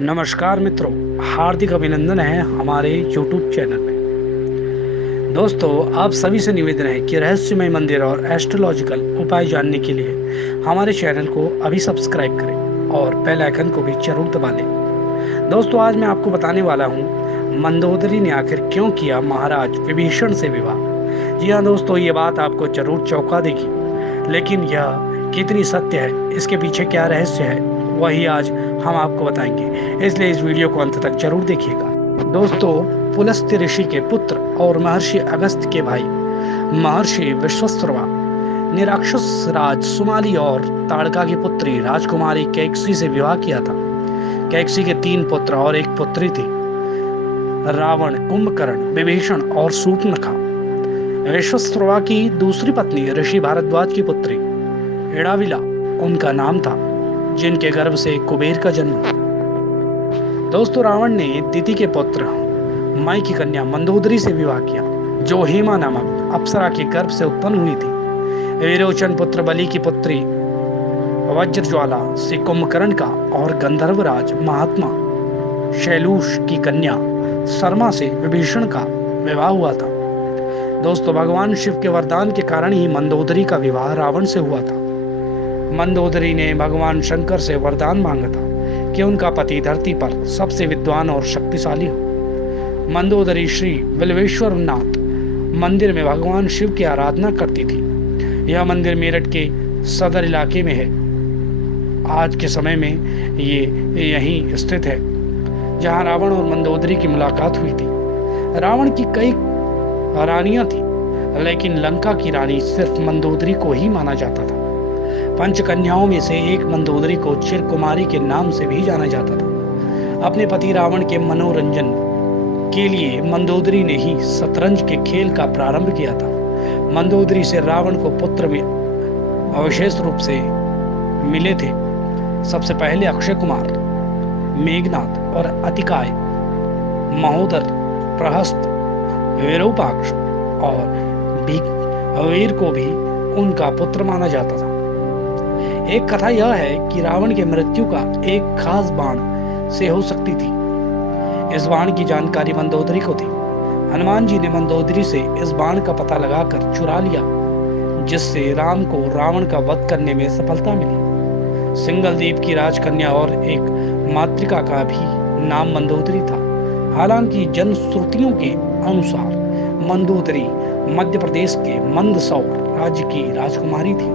नमस्कार मित्रों, हार्दिक अभिनंदन है हमारे YouTube चैनल में। दोस्तों, आप सभी से निवेदन है कि रहस्यमय मंदिर और एस्ट्रोलॉजिकल उपाय जानने के लिए हमारे चैनल को अभी सब्सक्राइब करें और बेल आइकन को भी जरूर दबा लें। दोस्तों, आज मैं आपको बताने वाला हूँ मंदोदरी ने आखिर क्यों किया महाराज विभीषण से विवाह। जी हाँ दोस्तों, ये बात आपको जरूर चौंका देगी, लेकिन यह कितनी सत्य है, इसके पीछे क्या रहस्य है, वही आज हम आपको बताएंगे। इसलिए इस वीडियो को अंत तक जरूर देखिएगा। दोस्तों, पुलस्त्य ऋषि के पुत्र और महर्षि अगस्त्य के भाई महर्षि विश्वस्त्रवा ने राक्षस राज सुमाली और ताड़का की पुत्री राजकुमारी कैकसी से विवाह किया था। कैकसी के 3 पुत्र और 1 पुत्री थी, रावण, कुंभकर्ण, विभीषण और शूर्पणखा। विश्वस्त्रवा की दूसरी पत्नी ऋषि भारद्वाज की पुत्री इड़ाविला उनका नाम था, जिनके गर्भ से कुबेर का जन्म हुआ। दोस्तों, रावण ने दिति के पुत्र मई की कन्या मंदोदरी से विवाह किया, जो हेमा नामक अप्सरा के गर्भ से उत्पन्न हुई थी। विरोचन पुत्र बलि की पुत्री वज्रज्वाला से कुंभकर्ण का और गंधर्वराज महात्मा शैलूष की कन्या शर्मा से विभीषण का विवाह हुआ था। दोस्तों, भगवान शिव के वरदान के कारण ही मंदोदरी का विवाह रावण से हुआ था। मंदोदरी ने भगवान शंकर से वरदान मांगा था कि उनका पति धरती पर सबसे विद्वान और शक्तिशाली हो। मंदोदरी श्री बिल्वेश्वर नाथ मंदिर में भगवान शिव की आराधना करती थी। यह मंदिर मेरठ के सदर इलाके में है। आज के समय में ये यहीं स्थित है, जहां रावण और मंदोदरी की मुलाकात हुई थी। रावण की कई रानियां थी, लेकिन लंका की रानी सिर्फ मंदोदरी को ही माना जाता था। पंचकन्याओं में से एक मंदोदरी को चिरकुमारी के नाम से भी जाना जाता था। अपने पति रावण के मनोरंजन के लिए मंदोदरी ने ही शतरंज के खेल का प्रारंभ किया था। मंदोदरी से रावण को पुत्र में विशेष रूप से मिले थे। सबसे पहले अक्षय कुमार, मेघनाथ और अतिकाय, महोदर, प्रहस्त, विरूपाक्ष और वीर को भी उनका पुत्र माना जाता था। एक कथा यह है कि रावण की मृत्यु का एक खास बाण से हो सकती थी। इस बाण की जानकारी मंदोदरी को थी। हनुमान जी ने मंदोदरी से इस बाण का पता लगाकर चुरा लिया, जिससे राम को रावण का वध करने में सफलता मिली। सिंगलदीप की राजकन्या और एक मातृका का भी नाम मंदोदरी था। हालांकि जनश्रुतियों के अनुसार मंदोदरी मध्य प्रदेश के मंदसौर राज्य की राजकुमारी थी।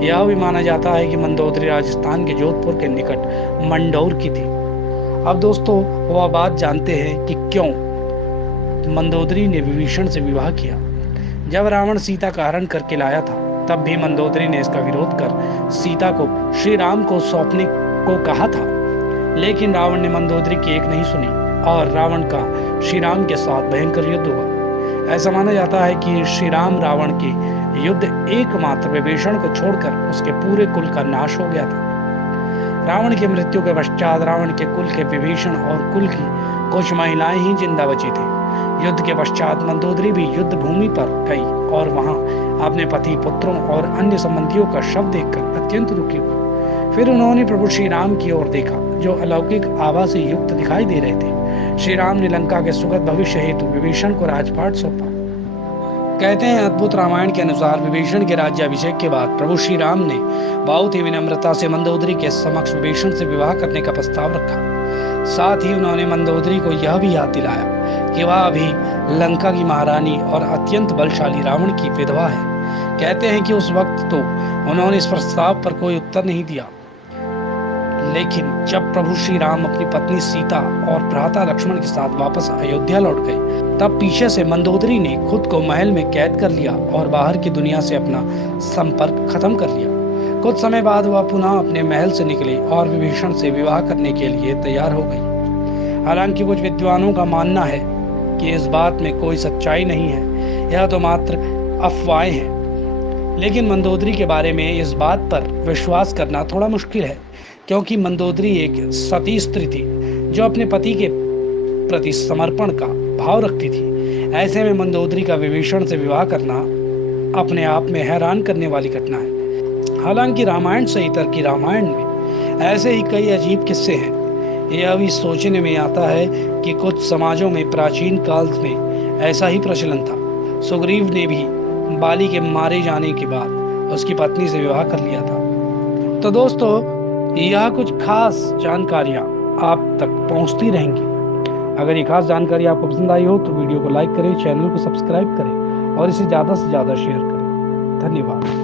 यह भी माना जाता है कि मंदोदरी राजस्थान के जोधपुर के निकट मंडौर की थी। अब दोस्तों, वह बात जानते हैं कि क्यों मंदोदरी ने विभीषण से विवाह किया। जब रावण सीता का हरण करके लाया था, तब भी मंदोदरी ने इसका विरोध कर सीता को श्री राम को सौंपने को कहा था, लेकिन रावण ने मंदोदरी की एक नहीं सुनी और रावण का श्री राम के साथ भयंकर युद्ध हुआ। ऐसा माना जाता है कि श्री राम रावण के युद्ध एकमात्र विभीषण को छोड़कर उसके पूरे कुल का नाश हो गया था। रावण की मृत्यु के पश्चात रावण के कुल के विभीषण और कुल की कुछ महिलाएं ही जिंदा बची थी। युद्ध के पश्चात मंदोदरी भी युद्ध भूमि पर गई और वहां अपने पति, पुत्रों और अन्य संबंधियों का शव देखकर अत्यंत दुखी हुई। फिर उन्होंने प्रभु श्री राम की ओर देखा, जो अलौकिक आभा से युक्त दिखाई दे रहे थे। श्री राम ने लंका के सुखद भविष्य हेतु विभीषण को राजपाट सौंपा। कहते हैं, अद्भुत रामायण के अनुसार विभीषण के राज्याभिषेक के बाद प्रभु श्री राम ने बहुत ही विनम्रता से मंदोदरी के समक्ष विभीषण से विवाह करने का प्रस्ताव रखा। साथ ही उन्होंने मंदोदरी को यह भी याद दिलाया कि वह अभी लंका की महारानी और अत्यंत बलशाली रावण की विधवा है। कहते हैं कि उस वक्त तो उन्होंने इस प्रस्ताव पर कोई उत्तर नहीं दिया, लेकिन जब प्रभु श्री राम अपनी पत्नी सीता और भ्राता लक्ष्मण के साथ वापस अयोध्या लौट गए, तब पीछे से मंदोदरी ने खुद को महल में कैद कर लिया और बाहर की दुनिया से अपना संपर्क खत्म कर लिया। कुछ समय बाद वह पुनः अपने महल से निकली और विभीषण से विवाह करने के लिए तैयार हो गई। हालांकि कुछ विद्वानों का मानना है कि इस बात में कोई सच्चाई नहीं है, यह तो मात्र अफवाहें हैं। लेकिन मंदोदरी के बारे में इस बात पर विश्वास करना थोड़ा मुश्किल है, क्योंकि मंदोदरी एक सती स्त्री थी जो अपने पति के प्रति समर्पण का भाव रखती थी। ऐसे में मंदोदरी का विभीषण से विवाह करना अपने आप में हैरान करने वाली घटना है। हालांकि रामायण से इतर की रामायण में ऐसे ही कई अजीब किस्से हैं। यह भी सोचने में आता है कि कुछ समाजों में प्राचीन काल में ऐसा ही प्रचलन था। सुग्रीव ने भी बाली के मारे जाने के बाद उसकी पत्नी से विवाह कर लिया था। तो दोस्तों, यह कुछ खास जानकारियाँ आप तक पहुँचती रहेंगी। अगर ये खास जानकारी आपको पसंद आई हो तो वीडियो को लाइक करें, चैनल को सब्सक्राइब करें और इसे ज़्यादा से ज़्यादा शेयर करें। धन्यवाद।